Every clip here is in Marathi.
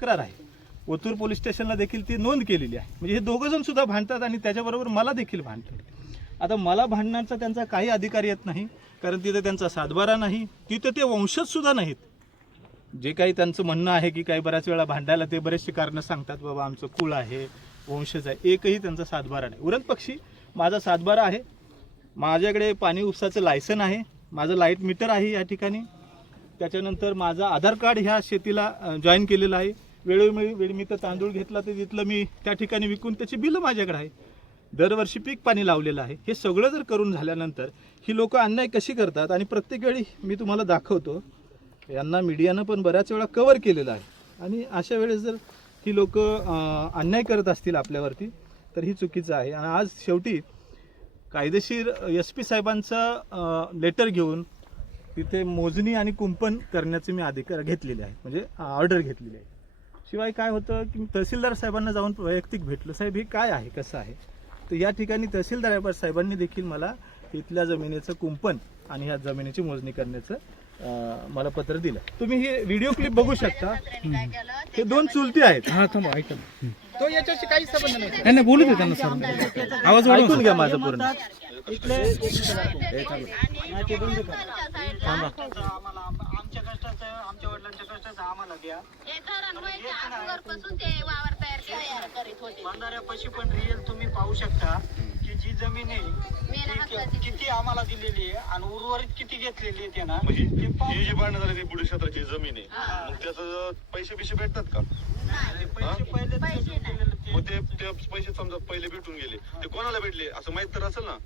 तक्रार आहे, ओतूर पोलीस स्टेशनला देखील ती नोंद केलेली आहे. म्हणजे हे दोघं जण सुद्धा भांडतात आणि त्याच्याबरोबर मला देखील भांडतात. आता मला भांडण्याचा त्यांचा काही अधिकार येत नाही, कारण तिथे त्यांचा सातबारा नाही, तिथे ते वंशज सुद्धा नाहीत. जे काही त्यांचं म्हणणं आहे की काही बऱ्याच वेळा भांडायला ते बरेचसे कारणं सांगतात, बाबा आमचं कुळ आहे, वंशज आहे, एकही त्यांचा सातबारा नाही. उरण पक्षी माझा सातबारा आहे, माझ्याकडे पाणी उपसाचं लायसन आहे, माझं लाईट मीटर आहे या ठिकाणी, त्याच्यानंतर माझं आधार कार्ड ह्या शेतीला जॉईन केलेलं आहे. वेळोवेळी मी तर तांदूळ घेतला तर तिथलं मी त्या ठिकाणी विकून त्याची बिलं माझ्याकडे आहे. दरवर्षी पीक पाणी लावलेलं आहे. हे सगळं जर करून झाल्यानंतर ही लोक अन्याय कशी करतात, आणि प्रत्येक वेळी मी तुम्हाला दाखवतो, यांना मीडियानं पण बऱ्याच वेळा कव्हर केलेलं आहे. आणि अशा वेळेस जर ही लोक अन्याय करत असतील आपल्यावरती तर ही चुकीचं आहे. आणि आज शेवटी कायदेशीर SP साहेबांचं लेटर घेऊन तिथे मोजणी आणि कुंपण करण्याचे मी अधिकार घेतलेले आहे, म्हणजे ऑर्डर घेतलेली आहे. शिवाय काय होतं की तहसीलदार साहेबांना जाऊन वैयक्तिक भेटलं, साहेब हे काय आहे कसं आहे. तर या ठिकाणी तहसीलदार साहेबांनी देखील मला इथल्या जमिनीचं कुंपण आणि ह्या जमिनीची मोजणी करण्याचं मला पत्र दिलं. तुम्ही हे व्हिडिओ क्लिप बघू शकता. हे 2 चुलती आहेत. हा थांबा ऐका. तो याच्याशी काही संबंध नाही. नाही नाही बोलू दे त्यांना सर, आवाज ऐकून घ्या माझं पूर्ण. आमच्या कष्टाचं, आमच्या वडिलांच्या कष्टाचं आम्हाला द्या. बंधाऱ्यापाशी पण रिअल तुम्ही पाहू शकता की जी जमीन आहे किती आम्हाला दिलेली आहे आणि उर्वरित किती घेतलेली आहे त्यांना. म्हणजे ही जी भांडण झाली ती बुडी क्षेत्राची जमीन आहे, मग त्याचं पैसे भेटतात का? पैसे पहिले मग ते पैसे समजा पहिले भेटून गेले, ते कोणाला भेटले असं माहित तर असेल ना?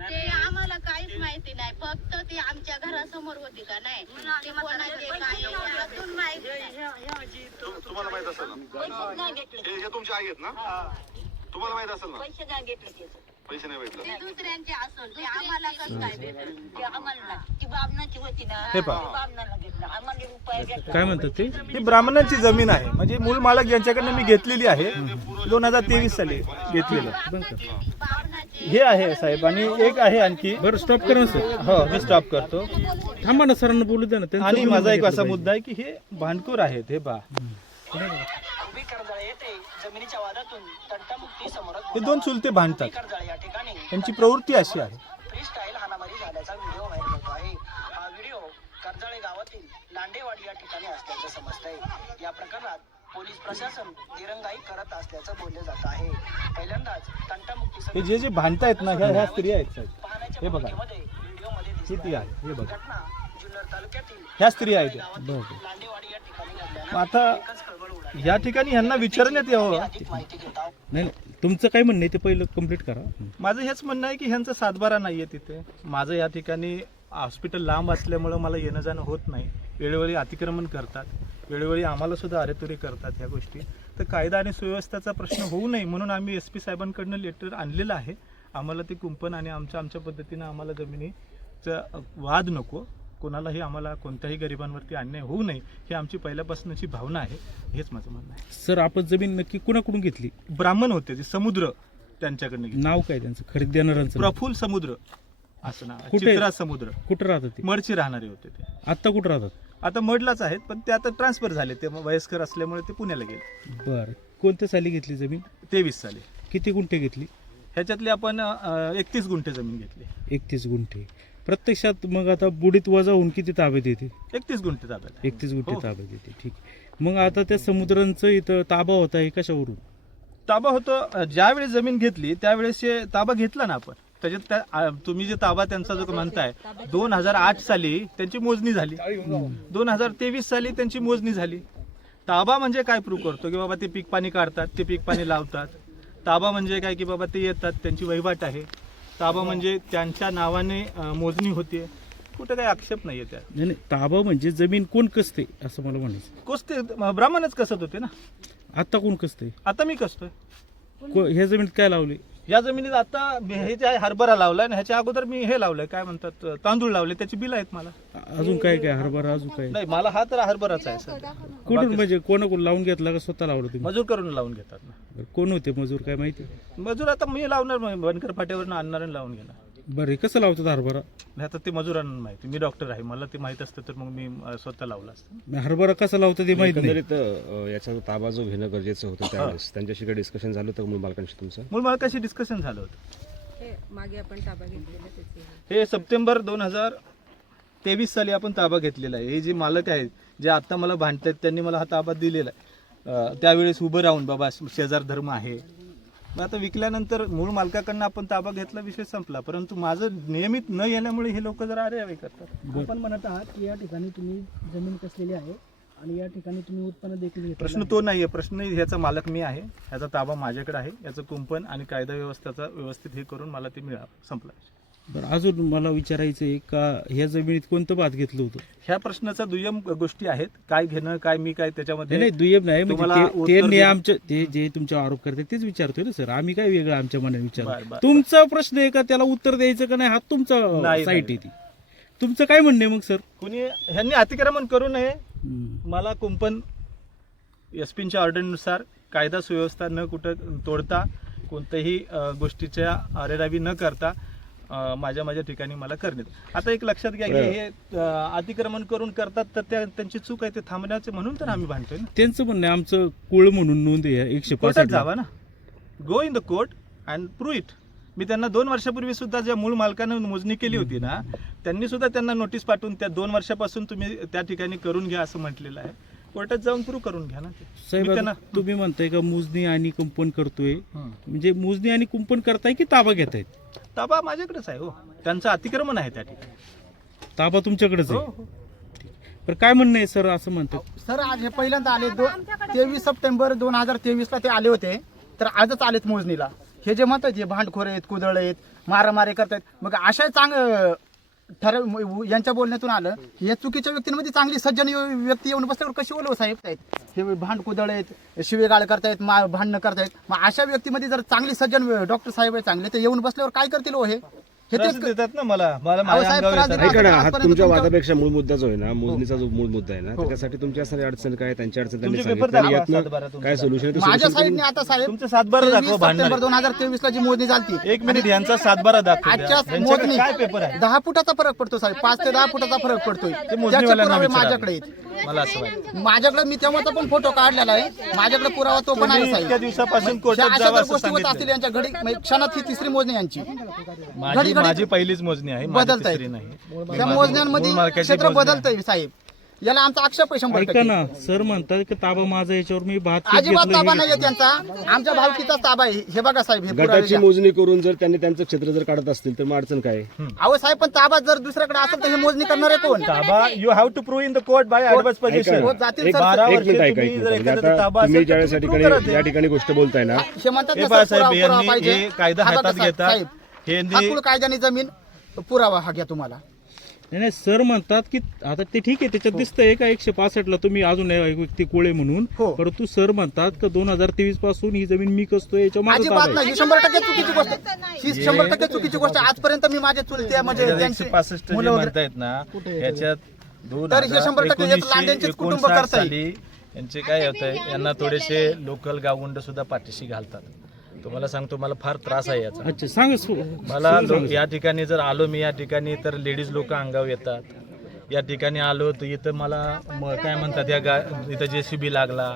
ते आम्हाला काहीच माहिती नाही, फक्त ती आमच्या घरासमोर होती का नाही, ते कोणाचे काय अजून माहिती नाही. तुम्हाला माहित असेल ना? हे तुमचे आई आहेत ना? तुम्हाला माहित असेल ना? पैसे काय घेतले त्याचं? पैसे नाही भेटले. ते दुसऱ्यांचे असेल, ते आम्हाला कसं काय भेटेल? ते आम्हाला ती बामणाची होती ना, हे ते पहा. बामणाला घेतलं, आम्हाला रुपये घेतला. काय म्हणतात ते? ही ब्राह्मणांची जमीन आहे, म्हणजे मूळ मालक यांच्याकडनं मी घेतलेली आहे. 2023 साली घेतलेलं बामणाची हे आहे साहेब. आणि एक आहे आणखी. बरं स्टॉप करा सर. हो मी स्टॉप करतो. थांबा ना सरांना बोलू द्या ना. त्यांचं आणि बोलून माझा एक घेतलं असा पाहिजे. मुद्दा आहे की हे भांडखोर आहेत. हे पहा, उभी कर्जाळे येते जमिनीच्या वादातून तंटामुक्ती समोर हे 2 चुलते भांडतात. कर्जाळे या ठिकाणी त्यांची प्रवृत्ती अशी आहे. फ्री स्टाईल हाणामारी झाल्याचा व्हिडिओ व्हायरल होतो आहे. हा व्हिडिओ कर्जाळे गावातील लांडेवाडी या ठिकाणी असल्याचं समजतंय. या प्रकरणात पोलीस प्रशासन दिरंगाई करत असल्याचं बोलले जात आहे. पहिल्यांदाच तंटामुक्ती हे जे भांडतायत ना, ह्या स्त्रिया आहेत साहेब. पाहण्याच्या हे बघा भूमिकेमध्ये व्हिडिओमध्ये किती दिसत आहे. हे बघा, घटना जुन्नर तालुक्यातील ह्या स्त्रिया आहेत. लांडेवाडी या ठिकाणी घडल्यानं मग आता एकच खळबळ उडाली. या ठिकाणी ह्यांना विचारण्यात यावं. अधिक माहिती घेत आहोत. नाही नाही, तुमचं काय म्हणणं आहे ते पहिलं कम्प्लीट करा. माझं हेच म्हणणं आहे की ह्यांचा सातबारा नाहीये तिथे. माझं या ठिकाणी हॉस्पिटल लांब असल्यामुळं मला येणं जाणं होत नाही. वेळोवेळी अतिक्रमण करतात, वेळोवेळी आम्हाला सुद्धा अरेतुरे करतात ह्या गोष्टी. तर कायदा आणि सुव्यवस्थेचा प्रश्न होऊ नये म्हणून आम्ही SP साहेबांकडनं लेटर आणलेलं आहे. आम्हाला ते कुंपण आणि आमच्या पद्धतीनं आम्हाला जमिनीचा वाद नको, कोणालाही आम्हाला कोणत्याही गरिबांवरती अन्याय होऊ नये, ही आमची पहिल्यापासूनची भावना आहे. हेच माझं म्हणणं आहे. सर आपण जमीन नक्की कुणाकडून घेतली? ब्राह्मण होते ते, समुद्र त्यांच्याकडनं घेतलं. नाव काय त्यांचं खरेदी देणाऱ्यांचं? प्रफुल्ल समुद्र असं नाव आहे. कुठे? चित्रा समुद्र. कुठं राहतात ते? मडची राहणारे होते ते. आत्ता कुठं राहतात? आता मडलाच आहेत, पण ते आता ट्रान्सफर झाले. ते वयस्कर असल्यामुळे ते पुण्याला गेले. बरं, कोणत्या साली घेतली जमीन? 23 साली. किती गुंठे घेतली? ह्याच्यातली आपण 31 गुंठे जमीन घेतली. 31 गुंठे. प्रत्यक्षात मग आता बुडीत वजा होऊन किती ताब्यात येते? 31 गुंठे ताब्यात. 31 गुंठे हो. ताब्यात येते. ठीक आहे. मग आता त्या समुद्रांचं इथं ताबा होता हे कशावरून? ताबा होतो ज्यावेळेस जमीन घेतली त्यावेळेस हे ताबा घेतला ना आपण. त्याच्यात तुम्ही जे ताबा त्यांचा जो म्हणताय 2008 साली त्यांची मोजणी झाली, 2023 साली त्यांची मोजणी झाली. ताबा म्हणजे काय प्रूव्ह करतो की बाबा ते पीक पाणी काढतात, ते पीक पाणी लावतात. ताबा म्हणजे काय की बाबा ते येतात, त्यांची वहिवाट आहे. ताबा म्हणजे त्यांच्या नावाने मोजणी होते. कुठं काही आक्षेप नाहीये त्यात. नाही नाही, ताबा म्हणजे जमीन कोण कसते असं मला म्हणायचं. कोसते ब्राह्मणच कसत होते ना. आता कोण कसते? आता मी कसतोय. ह्या जमिनीत काय लावले? या जमिनीत आता हे जे आहे हरभरा लावलाय ना, ह्याच्या अगोदर मी हे लावलंय काय म्हणतात तांदूळ लावले, त्याची बिल आहेत मला. अजून काय काय हरभरा अजून काय? नाही मला हा तर हरभराचा आहे सध्या. कुठून म्हणजे कोणाकडून लावून घेतला का स्वतः लावलं तुम्ही? मजूर करून लावून घेतात ना. बरं, कोण होते मजूर काय माहिती? मजूर आता मी लावणार, बनकर फाट्यावरून आणणार आणि लावून घेणार. बरं, हे कसं लावतात हरभरा? आणि आता ते मजुरांना माहिती, मी डॉक्टर आहे, मला ते माहीत असतं तर मग मी स्वतः लावलं असतं. हरभरा कसा लावतात ते माहित नाही. एकंदरीत याचा ताबा जो घेणं गरजेचं होतं त्यावेळेस त्यांच्याशी काही डिस्कशन झालं होतं मूळ मालकांशी तुमचं? मूळ मालकाशी डिस्कशन झालं होतं. हे मागे आपण ताबा घेतलेला त्याचे हे सप्टेंबर 2023 साली आपण ताबा घेतलेला आहे. हे जे मालक आहेत जे आता मला भांडतात त्यांनी मला हा ताबा दिलेला आहे. त्यावेळेस उभं राहून बाबा शेजार धर्म आहे. मग आता विकल्यानंतर मूळ मालकाकडनं आपण ताबा घेतला, विषय संपला. परंतु माझं नियमित न येण्यामुळे हे लोक जरा अरे करतात. आपण म्हणत आहात की या ठिकाणी तुम्ही जमीन कसलेली आहे आणि या ठिकाणी तुम्ही उत्पन्न देखील घेतलेलं प्रश्न आहे. तो नाहीये. प्रश्न ह्याचा मालक मी आहे, ह्याचा ताबा माझ्याकडे आहे. याचं कुंपण आणि कायदा व्यवस्थेचा व्यवस्थित हे करून मला ते मिळावं, संपला. बरं, अजून मला विचारायचं आहे का ह्या जमिनीत कोणतं भात घेतलं होतं? ह्या प्रश्नाचा दुय्यम गोष्टी आहेत. काय घेणं काय मी काय त्याच्यामध्ये नाही दुय्यम नाही, तुम्हाला म्हणजे उत्तर ते देणं- आमचे ते जे तुमच्यावर आरोप करते तेच विचारतोय ना सर. आम्ही काय वेगळं आमच्या मनाने बरं, विचारतो. बरं. तुमचा प्रश्न आहे का त्याला उत्तर द्यायचं का नाही, हा तुमचा नाही, साईट नाही. आहे ती. तुमचं काय म्हणणं आहे मग सर? कुणी ह्यांनी अतिक्रमण करू नये. मला कुंपण एसपीच्या ऑर्डरनुसार कायदा सुव्यवस्था न कुठं तोडता कोणत्याही गोष्टीच्या आरेरावी न करता माझ्या ठिकाणी मला करण्यात. आता एक लक्षात घ्या की हे अतिक्रमण करून करतात तर त्यांची चूक आहे, ते थांबण्याचे म्हणून तर आम्ही भांडतोय ना. त्यांचं म्हणणं आहे आमचं कुळ म्हणून नोंद आहे कोर्टात 165. जावा ना, go in the court and prove it. मी त्यांना 2 वर्षापूर्वी सुद्धा ज्या मूळ मालकानं मोजणी केली होती ना, त्यांनी सुद्धा त्यांना नोटीस पाठवून त्या 2 वर्षापासून तुम्ही त्या ठिकाणी करून घ्या असं म्हटलेलं आहे. कोर्टात जाऊन प्रूव्ह करून घ्या ना ते. साहेब मी त्यांना आता तुम्ही म्हणताय का मोजणी आणि कुंपण करतोय, हं. म्हणजे मोजणी आणि कुंपण करताय की ताबा घेतायत? ताबा माझ्याकडेच आहे हो, त्यांचं अतिक्रमण आहे त्या ठिकाणी. ताबा तुमच्याकडेच हो, आहे. हो. तर काय म्हणणं आहे सर असं म्हणतात? सर आज हे पहिल्यांदा आले 23 सप्टेंबर 2023 ला ते आले होते, तर आजच आलेत मोजणीला. हे जे म्हणतात हे भांडखोर आहेत, कुदळ आहेत, मारामारी करतायत, मग अशा ठराव यांच्या बोलण्यातून आलं या चुकीच्या व्यक्तींमध्ये चांगली सज्जन व्यक्ती येऊन बसल्यावर कशी ओलव साहेब आहेत. हे भांड कुदळ आहेत, शिवेगाळ करतायत, भांडणं करतायत. मग अशा व्यक्तीमध्ये जर चांगली सज्जन डॉक्टर साहेब आहे चांगले, ते येऊन बसल्यावर काय करतील हो? हे त्रास तेच देतात ना मला माझ्या साहेब, अंगावर त्रास येतात. देतात. ऐका ना, हा आजपर्यंत तुमच्या तुमच्या- वादापेक्षा मूळ मुद्दा जो आहे ना, मोजणीचा जो मूळ मुद्दा आहे ना, त्याच्यासाठी तुमच्या असणारी अडचण काय, त्यांची अडचण त्यांनी तुमचे पेपर सांगितलं, दाखवा, यातनं सातबारा तुमचा. काय सोल्युशन आहे ते माझ्या solution साईडने आता साहेब तुमचे 7/12 दाखवा 23 भांडणार. सप्टेंबर 2023 ला जी मोजणी झाली, 1 मिनिट यांचा 7/12 दाखवा. आजच्या यांच्याकडे मोजणी काय पेपर आहे? 10 फुटाचा फरक पडतो साहेब, 5 ते 10 फुटाचा फरक पडतोय. ते त्याचे मोजणीवाल्यांना पुरावे विचारा. माझ्याकडे आहेत. मला असं वाटतं माझ्याकडे मी तेव्हाचा पण फोटो काढलेला आहे, माझ्याकडे पुरावा तो पण आहे तुम्ही इतक्या साहेब. दिवसापासून अशा कोर्टात जर जावं असं गोष्टी होत सांगितलं. असतील यांच्या घडी म्हणजे क्षणात ही तिसरी मोजणी यांची माझी माझी पहिलीच मोजणी आहे, माझी बदलतायत. तिसरी नाही. त्या मोजण्यांमध्ये मूळ मालकाची क्षेत्र मोजणी आहे. बदलतंय साहेब. याला आमचा आक्षेप आहे 100%. ऐका ना, सर म्हणतात की ताबा माझा, याच्यावर मी भात पीक अजिबात घेतलं, ताबा हे नाहीये त्यांचा, आमच्या भावकीचा ताबा आहे. हे बघा साहेब, हे पुरावे गटाची घ्या. मोजणी करून जर त्यांनी त्यांचं क्षेत्र जर काढत असतील तर मग अडचण काय आहे? अहो साहेब, पण ताबा जर दुसऱ्याकडे असेल तर हे मोजणी करणार आहे कोण? ताबा you have to prove in the court by advance position. हो, जातील एक सर. 12 एक वर्ष मिनिट ऐका, तुम्ही एक जर मिनिट. म्हणजे एखाद्याचा आता ताबा तुम्ही असेल ज्या तर वेळेस या तुम्ही prove ठिकाणी करा या ते. ठिकाणी गोष्ट बोलताय ना, हे म्हणतात हे ना, सर, बाळासाहेब पुरावा यांनी पाहिजे. हे कायदा हा बघा हातात साहेब, घेतात. साहेब, हे हाकूळ कायद्याने जमीन पुरावा हा घ्या तुम्हाला. नाही नाही, सर म्हणतात की आता ते ठीक आहे, त्याच्यात दिसतंय का 165 ला तुम्ही अजून एक व्यक्ती कोळे म्हणून, हो. परंतु सर म्हणतात का 2023 पासून ही जमीन मी कसतोय, याच्या माझा अजिबात ताबा नाही, आहे. ही 100% चुकीची गोष्ट आहे. ही 100% चुकीची गोष्ट आहे. आजपर्यंत मी माझे चुलते म्हणजे त्यांची 165 जे मुलं वगैरे म्हणतायत ना, याच्यात तर हे 100% हे लांडेंचेच कुटुंब 1959 करता येईल. साली यांचे काय होतंय, यांना थोडेसे लोकल गावगुंड सुद्धा पाठीशी घालतात. तुम्हाला सांगतो, मला फार त्रास आहे याचा. अच्छा, सांगा मला या ठिकाणी जर आलो मी या ठिकाणी तर लेडीज लोक अंगावर येतात. या ठिकाणी आलो तर इथं मला काय म्हणतात, इथं JCB लागला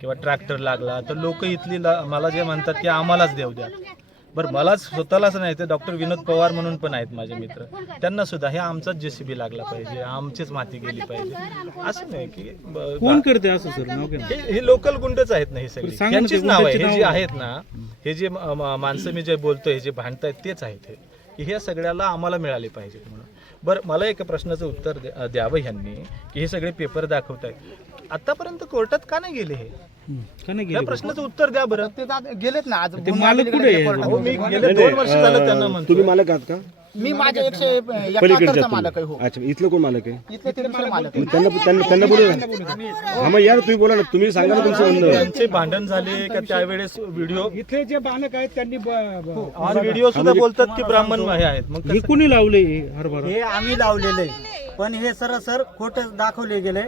किंवा ट्रॅक्टर लागला तर लोक इथली मला जे म्हणतात की आम्हालाच देऊ द्या. बरं, मलाच स्वतःलाच नाही तर डॉक्टर विनोद पवार म्हणून पण आहेत माझे मित्र, त्यांना सुद्धा हे आमचाच JCB लागला पाहिजे, आमचीच माती गेली पाहिजे असं नाही की कोण करते असं सर? नाव काय? हे लोकल गुंडच आहेत ना, हे सगळे सांगा ना, यांचीच ते नाव आहे. गुंडाची हे जे नावं. आहेत ना, हे जे माणसं मी जे बोलतोय, हे जे भांडतायत तेच आहेत. हे सगळ्याला आम्हाला मिळाले पाहिजेत म्हणून. बरं, मला एका प्रश्नाचं उत्तर द्यावं ह्यांनी की हे सगळे पेपर दाखवत आहेत, आतापर्यंत कोर्टात का नाही गेले? हे का नाही या गेले? प्रश्नाचं उत्तर द्या बरं. ते गेलेत ना आज. ते मालक कुठे आहे? अहो, मी गेले 2 वर्ष झालं त्यांना म्हणतो. तुम्ही मालक आहात का? मी माझ्या 171 पलीकडच्या चा मालक आहे. हो, अच्छा, इथलं कोण मालक आहे? इथले ते दुसरे मालक मग आहे. त्यांना बोलू ना. हा, मग यार तुम्ही बोला ना, तुम्ही सांगा ना तुमचं म्हणणं. त्यांचे भांडण झाले का त्यावेळेस व्हिडिओ इथले जे बालक आहेत त्यांनी ऑन व्हिडिओ सुद्धा बोलतात की ब्राह्मण हे आहेत. मग हे कोणी लावले हरभरा? हे आम्ही लावलेले, पण हे सर खोटं दाखवले गेले,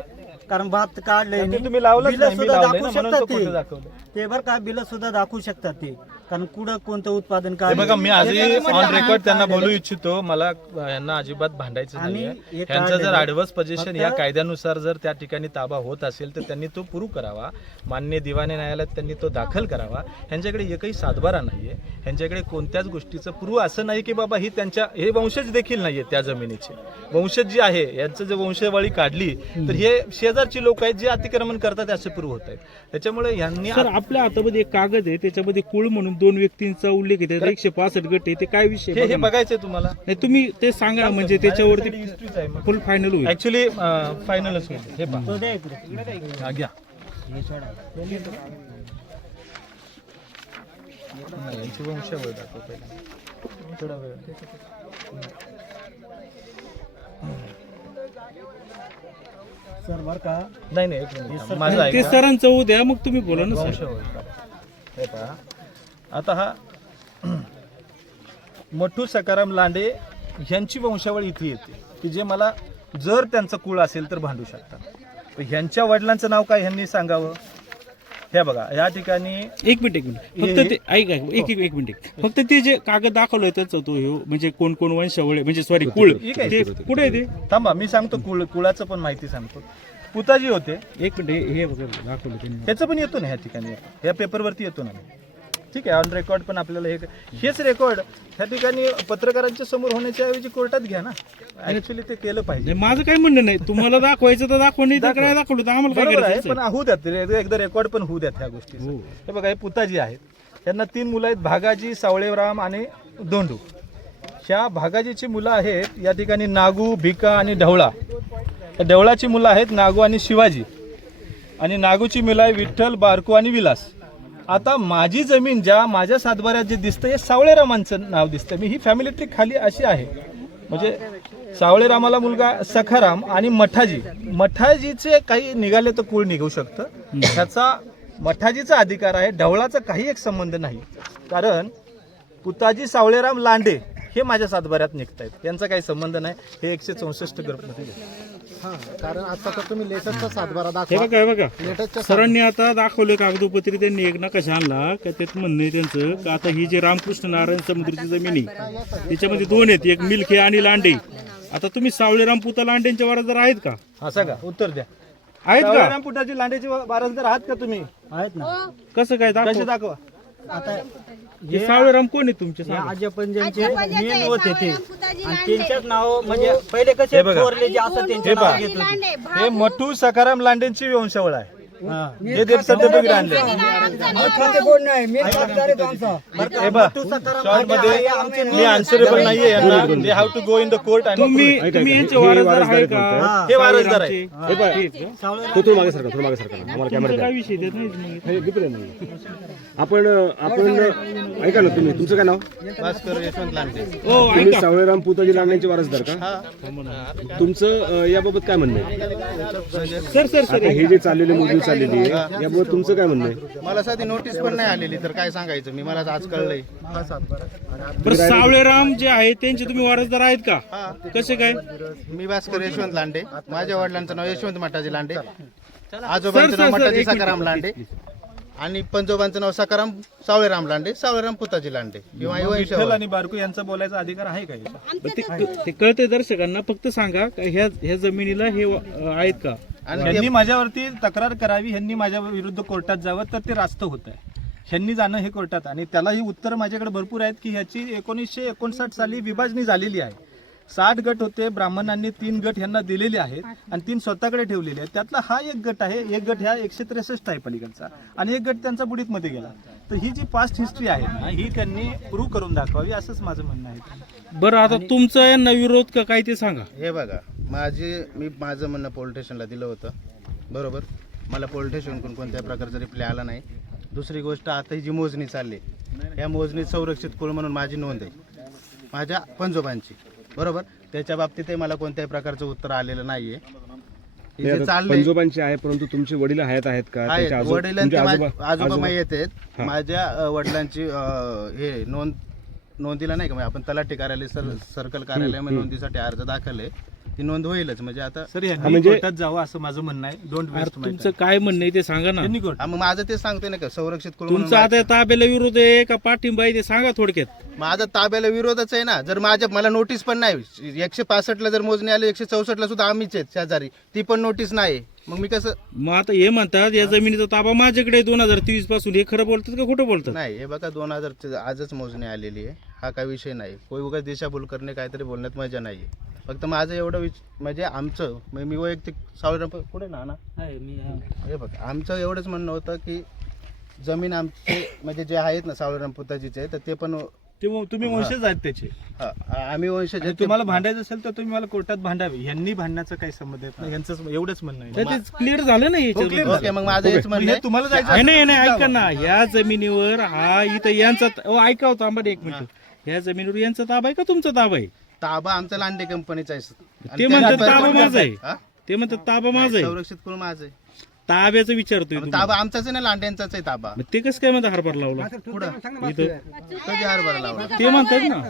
कारण भात काढले ते तुम्ही लावलंच बिल नाही, मी सुद्धा लावलंय दाखवू ना, म्हणून शकतात तो खोटं दाखवलं. ते बरं का, बिल सुद्धा दाखवू शकतात ते. कारण कुठं कोणतं उत्पादन हे काय बघा, मी आजही ऑन रेकॉर्ड त्यांना बोलू इच्छितो, मला यांना अजिबात भांडायचं आणि नाहीये. एक यांचं जर आलेलं- ऍडव्हर्स पोझिशन या फक्त- कायद्यानुसार जर त्या ठिकाणी ताबा होत असेल तर त्यांनी तो प्रूव्ह करावा. मान्य दिवाणी न्यायालयात त्यांनी तो दाखल करावा. ह्यांच्याकडे एकही सातबारा नाहीये, ह्यांच्याकडे कोणत्याच गोष्टीचं प्रूव्ह असं नाही की बाबा ही त्यांच्या हे वंशज देखील नाहीये त्या जमिनीचे. वंशज जी आहे यांचं जर वंशावळी काढली तर हे शेजारची लोक आहेत जे अतिक्रमण करतात असे प्रूव्ह होत आहेत. त्याच्यामुळे यांनी सर आपल्या हातामध्ये एक कागद आहे, त्याच्यामध्ये कुळ म्हणून 2 व्यक्तींचा उल्लेख आहे, त्यात 165 गट आहे, ते काय विषय हे बघा ना. बघायचंय तुम्हाला. नाही तुम्ही ते सांगा, म्हणजे त्याच्यावरती हिस्ट्रीच आहे मग. फुल फायनल होईल. ऍक्च्युली फायनलच होईल. हे पहा, तो द्या इकडे. हा, घ्या. हे सोडा. नाही, यांची वंशावळ दाखव पहिला. थोडा वेळ. सर बरं का नाही नाही, एक मिनिट. माझं ते ऐका. सरांचं उद्या मग तुम्ही बोला ना सर. वंशावळ का? हे पहा, आता हा मठू सकाराम लांडे यांची वंशावळ इथे येते की जे मला जर त्यांचं कुळ असेल तर भांडू शकतात. तर ह्यांच्या वडिलांचं नाव काय ह्यांनी सांगावं. हे बघा, या ठिकाणी एक मिनिट फक्त ते ऐक एक मिनिट फक्त ते जे कागद दाखवलंय त्याचा तो म्हणजे कोण कोण वंशावळ आहे, म्हणजे सॉरी कुळ, ठीक आहे. ते कुठे आहे ते? थांबा, मी सांगतो कुळाचं पण माहिती सांगतो. पुताजी होते, एक मिनिट हे बघा दाखवलं त्यांनी. त्याचं पण येतो ना ह्या ठिकाणी, ह्या पेपरवरती येतो ना. ठीक आहे, ऑन रेकॉर्ड पण आपल्याला हेच रेकॉर्ड ह्या ठिकाणी पत्रकारांच्या समोर होण्याच्या ऐवजी कोर्टात घ्या ना. ऍक्च्युली ते केलं पाहिजे. नाही, माझं काय म्हणणं नाही, तुम्हाला दाखवायचं तर दाखवा, नाही तर काय दाखवलं तर आम्हाला काय बरोबर आहे, करायचं पण होऊ द्यात, एकदा रेकॉर्ड पण होऊ द्यात ह्या गोष्टी. हो. हे बघा, हे पुताजी आहेत, त्यांना 3 मुलं आहेत, भागाजी, सावळेराम आणि दोंडू. ह्या भागाजीची मुलं आहेत या ठिकाणी नागू, भिका आणि ढवळा. या ढवळाची मुलं आहेत नागू आणि शिवाजी, आणि नागूची मुलं आहे विठ्ठल, बारकू आणि विलास. आता माझी जमीन ज्या माझ्या सातबाऱ्यात जे दिसतं हे सावळेरामांचं नाव दिसतं. मी ही फॅमिली ट्री खाली अशी आहे, म्हणजे सावळेरामाला मुलगा सखाराम आणि मठाजीचे काही निघाले तर कुळ निघू शकतं. ह्याचा मठाजीचा अधिकार आहे, ढवळाचा काही एक संबंध नाही. कारण पुताजी सावळेराम लांडे हे माझ्या सातबाऱ्यात निघत आहेत, यांचा काही संबंध नाही. हे 164 गटमध्ये कारण आता तर तुम्ही लेटेस्टचा सातबारा हे बघा सरांनी आता दाखवलं कागदोपत्री, त्यांनी एक नकाशा आणला का त्यात म्हणणं आहे त्यांचं का आता ही जे रामकृष्ण नारायण समुद्राची जमीन आहे त्याच्यामध्ये 2 आहेत, एक मिल्खे आणि लांडे. आता तुम्ही सावळेराम पुता लांडेंच्या वारसदार आहेत का? असं का? उत्तर द्या. आहेत का? सावळेराम पुताजी लांडेचे वारसदार आहात का तुम्ही? आहेत ना. कसं काय कसे दाखवा? दाखवा. आता हे सावळेराम कोण आहे तुमचे? हे सांगा. आजपंजांचे आजपंजाचे मेन होते ते, पुताजी आणि लांडे. त्यांच्याच नाव म्हणजे पहिले कसे हे बघा. चोरले जे असं त्यांचे हे नाव पहा. घेत होते. लांडे, हे मठू सकाराम लांडेंची वंशावळ आहे. हा. हे देव सर्टिफिकेट आणले. हे बघा, शॉर्ट मध्ये मी आन्सरेबल नाहीये यांना. They have to go in the court. आणि तुम्ही यांचे वारसदार आहे का? हे वारसदार आहे. थोडं मागे सरका, थोडं मागे सरका, आम्हाला कॅमेरा तुमचा काय विषय देत नाही. आपण ऐका ना, तुमचं काय नाव? भास्कर यशवंत लांडे. हो तुम्ही ऐका, सावळेराम पुताजी लांडेंचे वारसदार का? तुमचं याबाबत काय म्हणणं आहे? सर आता हे जे चाललेले मोजणी चाललेली आहे याबाबत तुमचं काय म्हणणं आहे? मला साधी नोटीस पण नाही आलेली, तर काय सांगायचं मी, मला आज कळलंय. बरं सावळेराम जे आहे त्यांचे तुम्ही वारसदार आहेत का? कसे काय? मी भास्कर यशवंत लांडे, माझ्या वडिलांचं नाव यशवंत मठाजी लांडे, सर, आजोबांचं सर, नाव सर, मठाजी एक मिनिट. सकाराम लांडे, आणि पंजोबांचं नाव सकाराम सावळेराम लांडे, सावळेराम पुताजी लांडे किंवा विठ्ठल आणि बारकू यांचा बोलायचा अधिकार आहे का याच्यात? ते कळतंय दर्शकांना, फक्त सांगा का ह्या जमिनीला हे आहेत का? ह्यांनी माझ्यावरती तक्रार करावी, ह्यांनी माझ्या विरुद्ध कोर्टात जावं, तर ते रास्त होत आहे. ह्यांनी जाणं हे कोर्टात, आणि त्याला ही उत्तर माझ्याकडे भरपूर आहेत की ह्याची 1959 साली विभागणी झालेली आहे. 60 गट होते, ब्राह्मणांनी 3 गट ह्यांना दिलेले आहेत आणि 3 स्वतःकडे ठेवलेले आहेत. त्यातला हा एक गट आहे, एक गट ह्या 163 आहे पलीकडचा, आणि एक गट त्यांचा बुडीतमध्ये गेला. तर ही जी पास्ट हिस्ट्री आहे ना, ही त्यांनी प्रूव्ह करून दाखवावी, असंच माझं म्हणणं आहे. बरं आता तुमचा यांना विरोध का काय ते सांगा. हे बघा, मी माझं म्हणणं पोलीस स्टेशनला दिलं होतं, बरोबर. मला पोलीस स्टेशनकडून कोणत्याही प्रकारचा रिप्लाय आला नाही. दुसरी गोष्ट, आता ही जी मोजणी चालली, या मोजणीत संरक्षित कुळ म्हणून माझी नोंद आहे, माझ्या पंजोबांची, बरोबर. त्याच्या बाबतीतही मला कोणत्याही प्रकारचं उत्तर आलेलं नाहीये. हे जे चाललंय, पंजोबांचे आहे, परंतु तुमचे वडील आहेत का? आहेत, त्याचे वडिलांचे तुमचे आजोबा माहीत आहेत. माझ्या वडिलांची हे नोंदीला नाही का, म्हणजे आपण तलाठी कार्यालय सर्कल कार्यालयामध्ये नोंदीसाठी अर्ज दाखल आहे. ती नोंद होईलच. म्हणजे आता सर यांनी कोर्टात जावं असं माझं म्हणणं आहे. डोंट वेस्ट तुमचं काय म्हणणं आहे ते सांगा ना. मग माझं ते सांगतोय ना का संरक्षित कुळ तुमचं आता ताब्याला विरोध आहे का पाठिंबा आहे ते सांगा थोडक्यात. माझा ताब्याला विरोधच आहे ना. जर मला नोटीस पण नाही, 165ला जर मोजणी आली, 164ला सुद्धा आम्हीच आहेत शेजारी, ती पण नोटीस नाही. मग मी कसं मग आता हे म्हणतात या जमिनीचा ताबा माझ्याकडे आहे 2023 पासून, हे खरं बोलतात का खोटं बोलतात? नाही, हे बघा 2000 आजच मोजणी आलेली आहे. हा काय विषय नाही. कोई उगाच दिशाभूल करणे काहीतरी बोलण्यात मजा नाही. फक्त माझं एवढं म्हणजे आमचं मी वैयक्तिक पुढे ना हे बघा आमचं एवढंच म्हणणं होतं की जमीन आमचे म्हणजे जे आहेत ना सावळराम पुताजीचे, तर ते पण तुम्ही वंशज आहेत त्याचे. आम्ही वंशज आणि तुम्हाला भांडायचं असेल तर तुम्ही मला कोर्टात भांडावे. यांनी भांडण्याचा काही संबंध येत नाही. यांचं एवढंच म्हणणं आहे. ते क्लिअर झालं नाही ओके, मग माझं हेच म्हणणं आहे. तुम्हाला जायचं नाही ऐका ना, या जमिनीवर हा इथं यांचा ऐका होता आम्हाला 1 मिनिट, या जमिनीवर यांचा ताबा आहे का तुमचा ताबा आहे? ताबा आमचा लांडे कंपनीचा आहे. ते म्हणतात ताबा माझा आहे. ते म्हणतात ताबा माझा आहे. संरक्षित कुळ माझं आहे. ताब्याचं विचारतोय तुम्ही. ताबा आमचाच आहे ना, लांड्यांचाच आहे ताबा. मग ते कसं काय म्हणतात हारभार लावला इथं? कधी हरभरा लावला? ते म्हणतात ना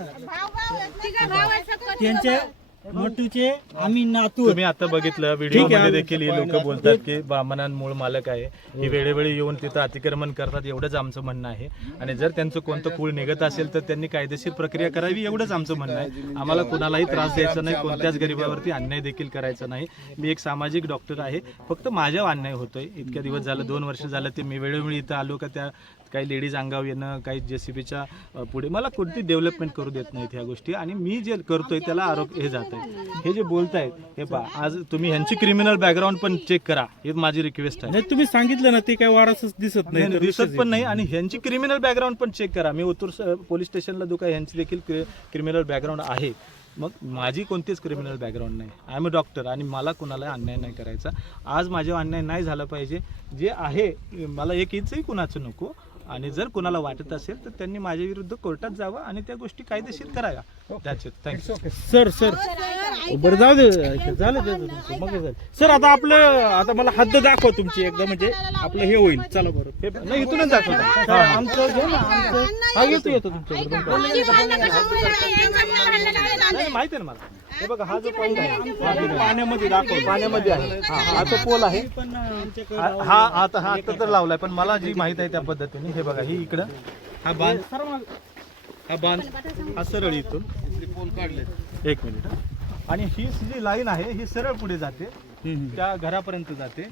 त्यांच्या मोठूचे आम्ही नातू. तुम्ही आता बघितलं व्हिडिओ मध्ये देखील हे लोक बोलतात की बामणान मूळ मालक आहे, हे वेळोवेळी येऊन तिथं अतिक्रमण करतात. एवढंच आमचं म्हणणं आहे. आणि जर त्यांचं कोणतं कुळ निघत असेल तर त्यांनी कायदेशीर प्रक्रिया करावी, एवढंच आमचं म्हणणं आहे. आम्हाला कुणालाही त्रास द्यायचा नाही, कोणत्याच गरीबावरती अन्याय देखील करायचा नाही. मी एक सामाजिक डॉक्टर आहे. फक्त माझ्यावर अन्याय होतोय. इतक्या दिवस झालं, 2 वर्ष झालं ते मी वेळोवेळी इथं आलो का त्या काही लेडीज अंगावर येणं, काही JCBच्या पुढे मला कोणती डेव्हलपमेंट करू देत नाहीत ह्या गोष्टी. आणि मी जे करतोय त्याला आरोप हे जात आहे. हे जे बोलतायत हे पहा, आज तुम्ही ह्यांची क्रिमिनल बॅकग्राऊंड पण चेक करा, ही माझी रिक्वेस्ट आहे. नाही, तुम्ही सांगितलं ना ते काय वारसच दिसत नाही, तर दिसत पण नाही. आणि ह्यांची क्रिमिनल बॅकग्राऊंड पण चेक करा. मी ओतूर पोलीस स्टेशनला दुका ह्यांची देखील क्रिमिनल बॅकग्राऊंड आहे. मग माझी कोणतीच क्रिमिनल बॅकग्राऊंड नाही. आय एम अ डॉक्टर आणि मला कुणाला अन्याय नाही करायचा. आज माझ्यावर अन्याय नाही झाला पाहिजे. जे आहे मला एक इंचही कुणाचं नको. आणि जर कोणाला वाटत असेल तर त्यांनी माझ्या विरुद्ध कोर्टात जावं आणि त्या गोष्टी कायदेशीर कराव्या. थँक्यू. सर बरं जाऊ दे, झालं मग झालं. सर आता आता मला हद्द दाखवा तुमची एकदा, म्हणजे आपलं हे होईल. चला बरं, नाही इथूनच दाखवतो. आमचं घे ना, आमचं येतो तुमच्याकडे. माहिती आहे ना मला. हे बघा हा जो पॉईंट आहे पाण्यामध्ये दाखव, पाण्यामध्ये आहे. हा तो पोल आहे. हा आता तर लावलाय, पण मला जी माहिती आहे त्या पद्धतीने हे बघा, ही इकडं हा बांध, हा सरळ इथून पोल काढले. 1 मिनिट. आणि ही जी लाईन आहे ही सरळ पुढे जाते, त्या घरापर्यंत जाते.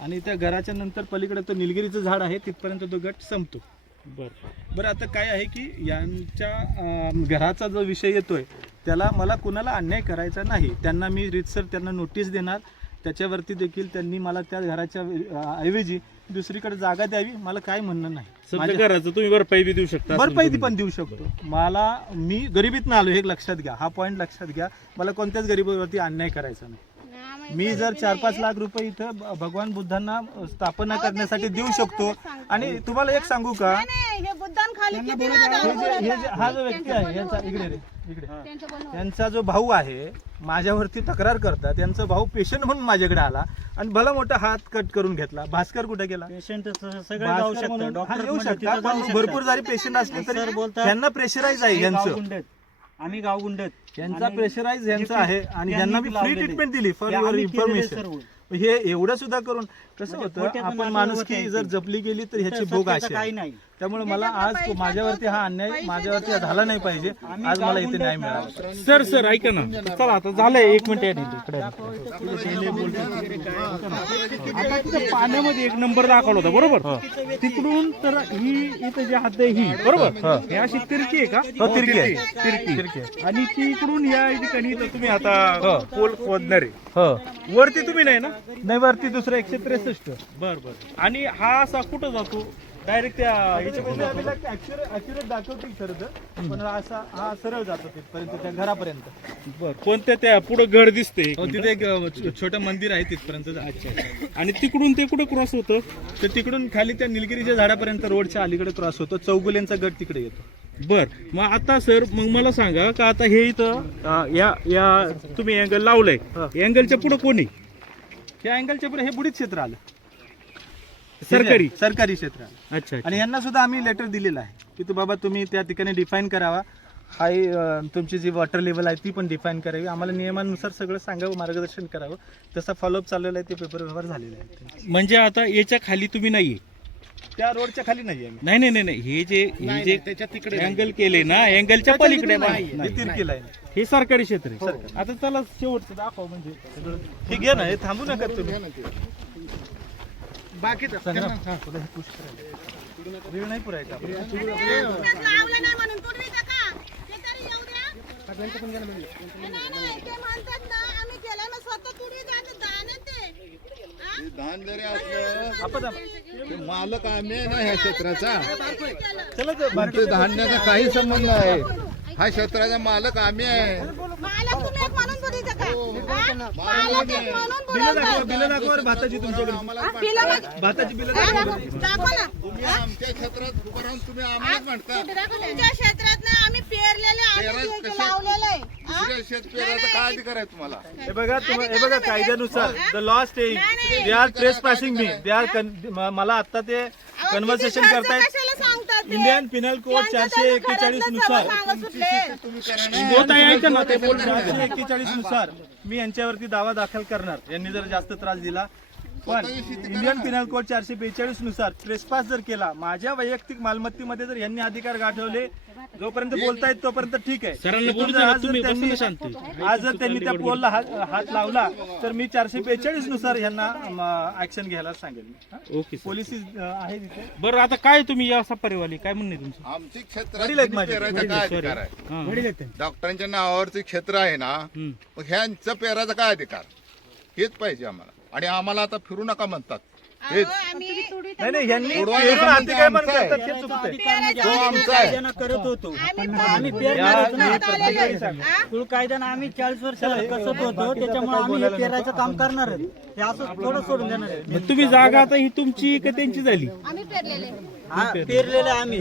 आणि त्या घराच्या नंतर पलीकडे तो निलगिरीचं झाड आहे, तिथपर्यंत तो गट संपतो. बरं आता काय आहे की यांच्या घराचा जो विषय येतोय त्याला मला कुणाला अन्याय करायचा नाही. त्यांना मी रीतसर त्यांना नोटीस देणार. त्याच्यावरती देखील त्यांनी मला त्या घराच्या ऐवजी दुसरीकडे जागा द्यावी. मला काय म्हणणं नाही. घराचं तुम्ही भरपाई बी देऊ शकता, भरपाई पण देऊ शकतो. मी गरिबीतनं आलो हे लक्षात घ्या. हा पॉईंट लक्षात घ्या. मला कोणत्याच गरिबावरती अन्याय करायचा नाही. मी जर 4-5 लाख रुपये इथं भगवान बुद्धांना स्थापना करण्यासाठी देऊ शकतो. आणि तुम्हाला एक सांगू का, हा जो व्यक्ती आहे यांचा जो भाऊ आहे माझ्यावरती तक्रार करतात. यांचा भाऊ पेशंट म्हणून माझ्याकडे आला आणि भला मोठा हात कट करून घेतला. भास्कर कुठे गेला? पेशंट सगळे जाऊ शकतात, डॉक्टर येऊ शकतात, पण भरपूर जरी पेशंट असले तरी त्यांना प्रेशराईज आहे यांचं. आम्ही गावगुंड यांचा प्रेशराईज यांचा आहे. आणि यांना मी फ्री ट्रीटमेंट दिली फॉर युअर इन्फॉर्मेशन. हे एवढं सुद्धा करून कसं होतं, आपण माणुसकी जर जपली गेली तर ह्याची भोग अशी आहे. त्यामुळे मला आज माझ्यावरती हा अन्याय माझ्यावरती झाला नाही पाहिजे. आज मला इथे न्याय मिळाला. सर ऐका ना, चला आता झालंय 1 मिनिट इकडे. आता तिथं पाण्यामध्ये 1 नंबर दाखवला होता बरोबर. तिकडून तर ही इथं जी हद्द आहे ही बरोबर, हे अशी तिरकी आहे का? तिरकी आहे. आणि ती इकडून या ठिकाणी तुम्ही आता पोल खोदणार आहे. वरती तुम्ही नाही ना? नाही, वरती दुसरं 163. बरं. आणि हा असा कुठं जातो? डायरेक्ट त्या ऍक्युरेट दाखवतील खरं तर, पण असा हा सरळ जातो तिथपर्यंत, त्या घरापर्यंत. बरं. कोणत्या त्या पुढे घर दिसते तिथे एक छोटं मंदिर आहे तिथपर्यंत. अच्छा. आणि तिकडून ते कुठं क्रॉस होतं? तर तिकडून खाली त्या निलगिरीच्या झाडापर्यंत रोडच्या अलीकडे क्रॉस होतो. चौगुल्यांचा गट तिकडे येतो. बर. मग आता सर मला सांगा का आता हे इथं या तुम्ही अँगल लावलंय, अँगलच्या पुढे कोणी? या अँगलच्या पुढे हे बुडीत क्षेत्र आलं, सरकारी क्षेत्र. अच्छा. आणि यांना सुद्धा आम्ही लेटर दिलेलं आहे की बाबा तुम्ही त्या ठिकाणी डिफाईन करावा. हाय तुमची जी वॉटर लेवल आहे ती पण डिफाईन करावी, आम्हाला नियमानुसार सगळं सांगावं, मार्गदर्शन करावं. तसा फॉलोअप चाललेला आहे, ते पेपर व्यवहार झालेले आहे. म्हणजे आता याच्या खाली तुम्ही नाहीये? त्या रोडच्या खाली नाही आहे, नाही नाही नाही नाही, हे जे अँगल केले ना, अँगलच्या पलीकडे नाही. तिरकीला आहे. हे सरकारी क्षेत्र आहे. आता चला शेवटचं दाखव म्हणजे हे घे ना, हे थांबू नका तुम्ही. वेळ नाही पुरायचा लावलं नाही म्हणून तुडवीचं का? ते तरी येऊ द्या. नाही, ते म्हणतात ना, आम्ही केलंय, मग स्वतः तुडवी जाते, दान ते. हा? धान जरी असलं आपण मालक आम्ही आहे ना ह्या क्षेत्राचा, चला तर तुमच्या धान्याचा काही संबंध नाही. हा क्षेत्राचा मालक आम्ही आहे. मालक तुम्ही एक म्हणून बोलायचं का? हा? मालक एक म्हणून बोलायचं. बिलं दाखवा रे भाताची तुमच्याकडे. बिलं म्हणजे- भाताची बिलं हा? दाखवा. दाखवा ना. तुम्ही आमच्या क्षेत्रात उभं राहून तुम्ही आम्हाला म्हणता तुमच्या क्षेत्रात ना आम्ही पेरलेले आम्ही लावलेलं आहे. हा? दुसऱ्या शेत पेरायचा काय अधिकार आहे तुम्हाला? हे बघा कायद्यानुसार the law staying they are trace passing me, they are मला आता ते कन्व्हर्सेशन करतायत. कशाला सांगतात ते? इंडियन पिनल कोड 441 नुसार होत आहे, ऐका ना ते बोल. 441 नुसार मी यांच्यावरती दावा दाखल करणार, यांनी जर जास्त त्रास दिला. पण इंडियन पिनल कोड 442 नुसार ट्रेसपास जर केला, माझ्या वैयक्तिक मालमत्तेमध्ये जर यांनी अधिकार गाठवले, जोपर्यंत बोलतायत तोपर्यंत ठीक आहे. सरांना बोलू इथून द्या, आज जर तुम्ही त्यांनी- बसून शांत. आज जर त्यांनी त्या पोलला हात लावला तर मी 442 नुसार यांना ऍक्शन घ्यायला सांगेल मी. हा? Okay sir. पोलिस आहे तिथे. बरं आता काय तुम्ही या सफारीवाली काय म्हणणे तुमचं? आमची वडील क्षेत्रात आहेत माझे. पेरायचा काय सॉरी. अधिकार आहे? हां. डॉक्टरांच्या नावावरचं क्षेत्र आहे ना, मग ह्यांचं पेरायचा काय अधिकार? हेच पाहिजे आम्हाला. आणि आम्हाला आता फिरू नका म्हणतात. हेच नाही यांनी सोडवायला पेरून म्हणजे आणते काय पण आमचं आहे. करतात, हे चुकीचं आहे. तो आमचा आहे. कायद्यानं करत होतो. आम्ही तुळ कायद्यानं आम्ही 40 वर्ष कसत होतो, त्याच्यामुळे आम्ही हे पेरायचं काम करणार आहे. हे असं थोडं सोडून देणार आहे. मग तुम्ही जागा आता ही तुमची का त्यांची झाली? आम्ही पेरलेले हा, पेरलेलं आहे आम्ही.